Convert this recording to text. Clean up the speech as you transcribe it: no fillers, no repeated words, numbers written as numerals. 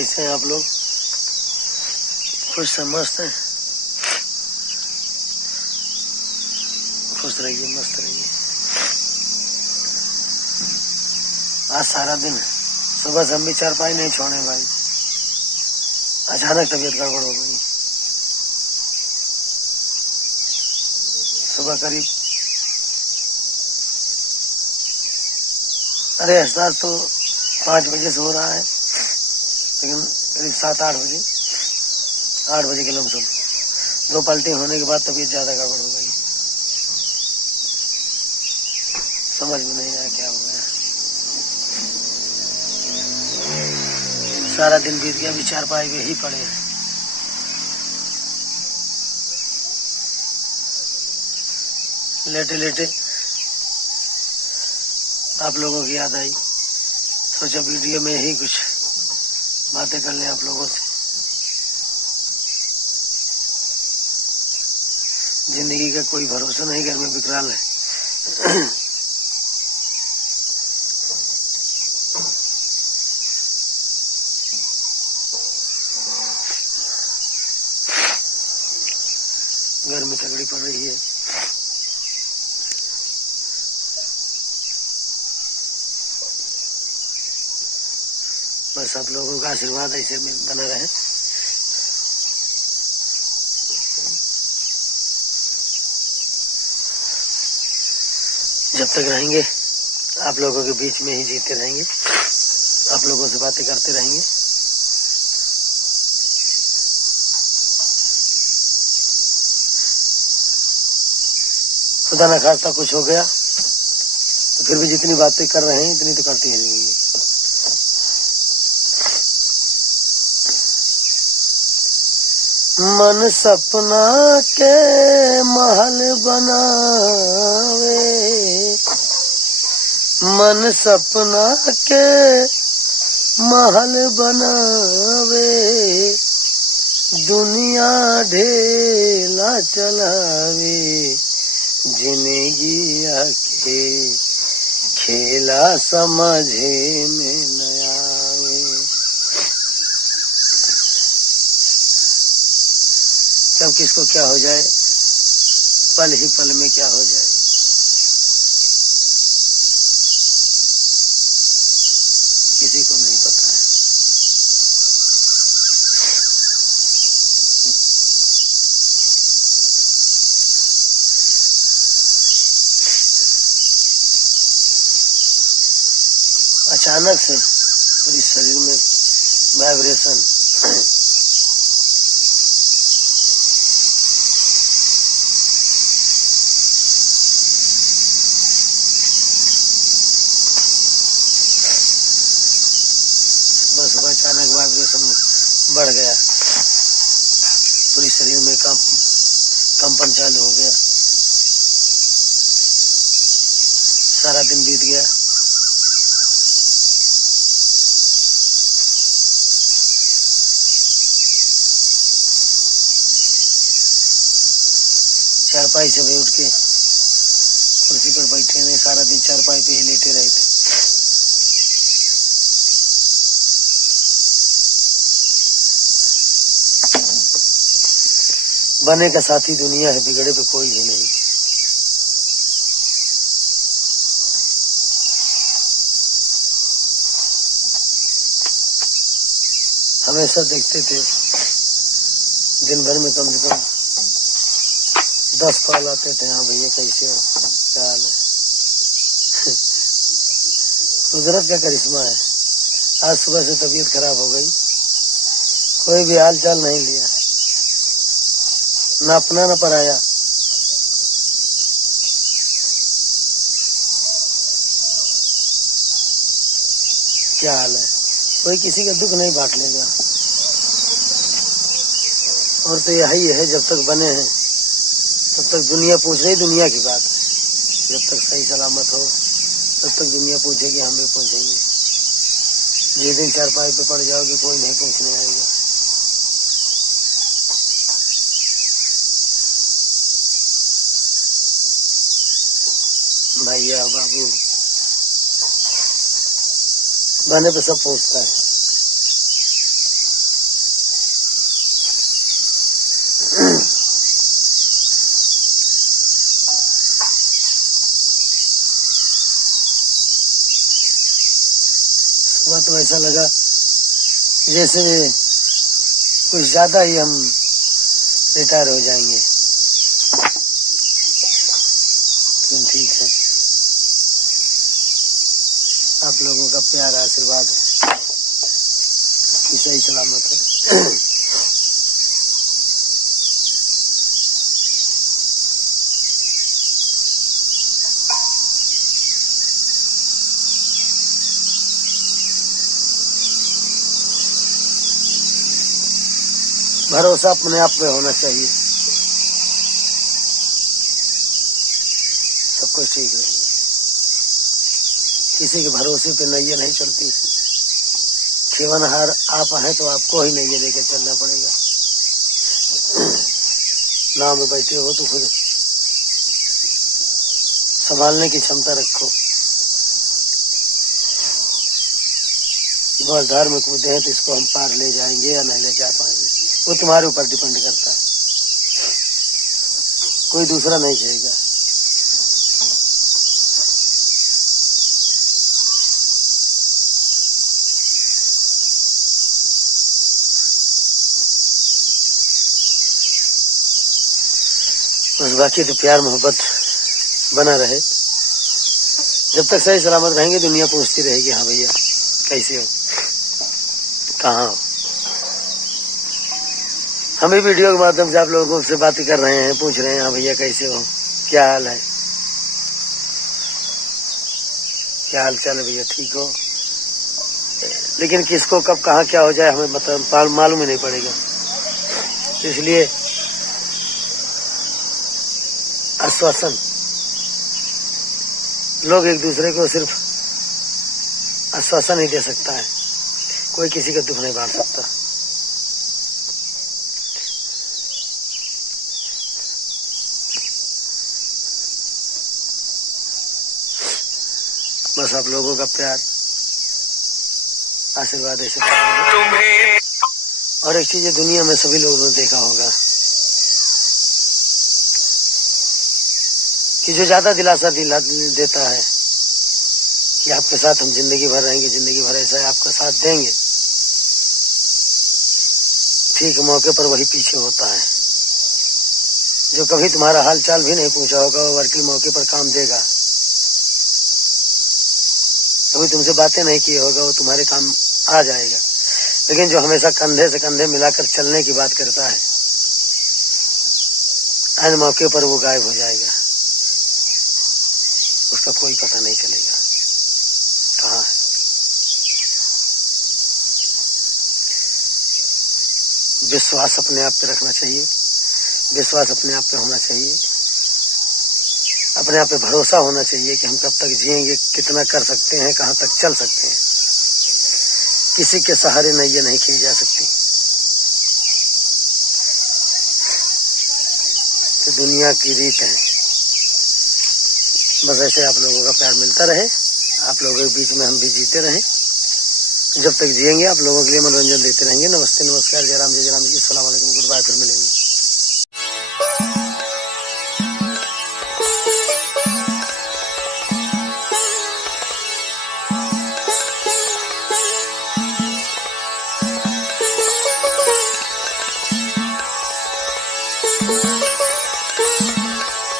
कैसे हैं आप लोग? खुश हैं, मस्त हैं? खुश रहिए, मस्त रहिए। आज सारा दिन सुबह से हम भी चारपाई नहीं छोड़े भाई। अचानक तबीयत गड़बड़ हो गई। सुबह करीब एहसास तो 5 बजे से हो रहा है, लेकिन करीब 7-8 बजे 8 बजे के लमसम 2 पलटी होने के बाद तबीयत ज्यादा गड़बड़ हो गई। समझ में नहीं आया क्या हो गया। सारा दिन बीत गया, अभी चारपाई में ही पड़े हैं। लेटे लेटे आप लोगों की याद आई, सोचा वीडियो में ही कुछ बातें कर लें आप लोगों से। जिंदगी का कोई भरोसा नहीं, घर में विकराल है। गर्मी तगड़ी पड़ रही है। बस आप लोगों का आशीर्वाद ऐसे में बना रहे। जब तक रहेंगे आप लोगों के बीच में ही जीते रहेंगे, आप लोगों से बातें करते रहेंगे। खुदा न खास्ता कुछ हो गया तो फिर भी जितनी बातें कर रहे हैं इतनी तो करते ही रहेंगे। मन सपना के महल बनावे, मन सपना के महल बनावे, दुनिया ढेला चलावे, जिंदगी आके खेला समझे में न आवे। कब किसको क्या हो जाए, पल ही पल में क्या हो जाए, किसी को नहीं पता है। अचानक से पूरी शरीर में वाइब्रेशन, सुबह अचानक वाइब्रेशन बढ़ गया, पूरी शरीर में कंपन चालू हो गया। सारा दिन बीत गया। चारपाई से भी उठ के कुर्सी पर बैठे नहीं, सारा दिन चारपाई पे ही लेटे रहे थे। बने का साथी दुनिया है, बिगड़े पे कोई भी नहीं। हमेशा देखते थे दिन भर में कम से कम 10 कॉल आते थे। हाँ भैया कैसे हो, क्या हाल है। कुदरत का करिश्मा है। आज सुबह से तबीयत खराब हो गई, कोई भी हाल चाल नहीं लिया, ना अपना ना पराया। क्या हाल है, कोई किसी का दुख नहीं बांट लेगा। और तो यही है, जब तक बने हैं तब तक दुनिया पूछ रही दुनिया की बात है। जब तक सही सलामत हो तब तक दुनिया पूछेगी, हम भी पूछेंगे। जिस दिन चारपाई पे पड़ जाओगे कोई नहीं पूछने आएगा। भैया बाबू बने पे सब पूछता है। तो ऐसा लगा जैसे कुछ ज्यादा ही हम रिटायर हो जाएंगे, लेकिन ठीक है। आप लोगों का प्यार आशीर्वाद हो कि सही सलामत है। भरोसा अपने आप पे होना चाहिए, सब कुछ ठीक रहेगा। किसी के भरोसे पे नैया नहीं चलती। खेवनहार आप हैं तो आपको ही नैया लेकर चलना पड़ेगा। नाव में बैठे हो तो खुद संभालने की क्षमता रखो। बहुत धार में कूदे हैं तो इसको हम पार ले जाएंगे या नहीं ले जा पाएंगे, वो तुम्हारे ऊपर डिपेंड करता है, कोई दूसरा नहीं कहेगा। बस बाकी तो प्यार मोहब्बत बना रहे। जब तक सही सलामत रहेंगे दुनिया पूछती रहेगी, हाँ भैया कैसे हो, कहाँ हो। हम भी वीडियो के माध्यम से आप लोगों से बातें कर रहे हैं, पूछ रहे हैं, हाँ भैया कैसे हो, क्या हाल है, क्या हाल चाल है भैया, ठीक हो। लेकिन किसको कब कहाँ क्या हो जाए हमें मतलब मालूम ही नहीं पड़ेगा। तो इसलिए आश्वासन, लोग एक दूसरे को सिर्फ आश्वासन ही दे सकता है, कोई किसी का दुख नहीं बांट सकता। बस आप लोगों का प्यार आशीर्वाद ऐसे। और एक चीज दुनिया में सभी लोगों ने देखा होगा कि जो ज्यादा दिलासा देता है कि आपके साथ हम जिंदगी भर रहेंगे, जिंदगी भर ऐसा है, आपका साथ देंगे, ठीक मौके पर वही पीछे होता है। जो कभी तुम्हारा हाल चाल भी नहीं पूछा होगा वो वर्किल मौके पर काम देगा। कभी तुमसे बातें नहीं की होगा वो तुम्हारे काम आ जाएगा। लेकिन जो हमेशा कंधे से कंधे मिलाकर चलने की बात करता है, अन्य मौके पर वो गायब हो जाएगा, उसका कोई पता नहीं चलेगा कहाँ है। विश्वास अपने आप पे रखना चाहिए, विश्वास अपने आप पे होना चाहिए, अपने आप पे भरोसा होना चाहिए कि हम कब तक जिएंगे, कितना कर सकते हैं, कहाँ तक चल सकते हैं। किसी के सहारे नैया नहीं खींची जा सकती। तो दुनिया की रीत है। बस ऐसे आप लोगों का प्यार मिलता रहे, आप लोगों के बीच में हम भी जीते रहें। जब तक जिएंगे आप लोगों के लिए मनोरंजन देते रहेंगे। नमस्ते, नमस्कार, जय राम जी, अस्सलाम वालेकुम, गुड बाय, फिर मिलेंगे।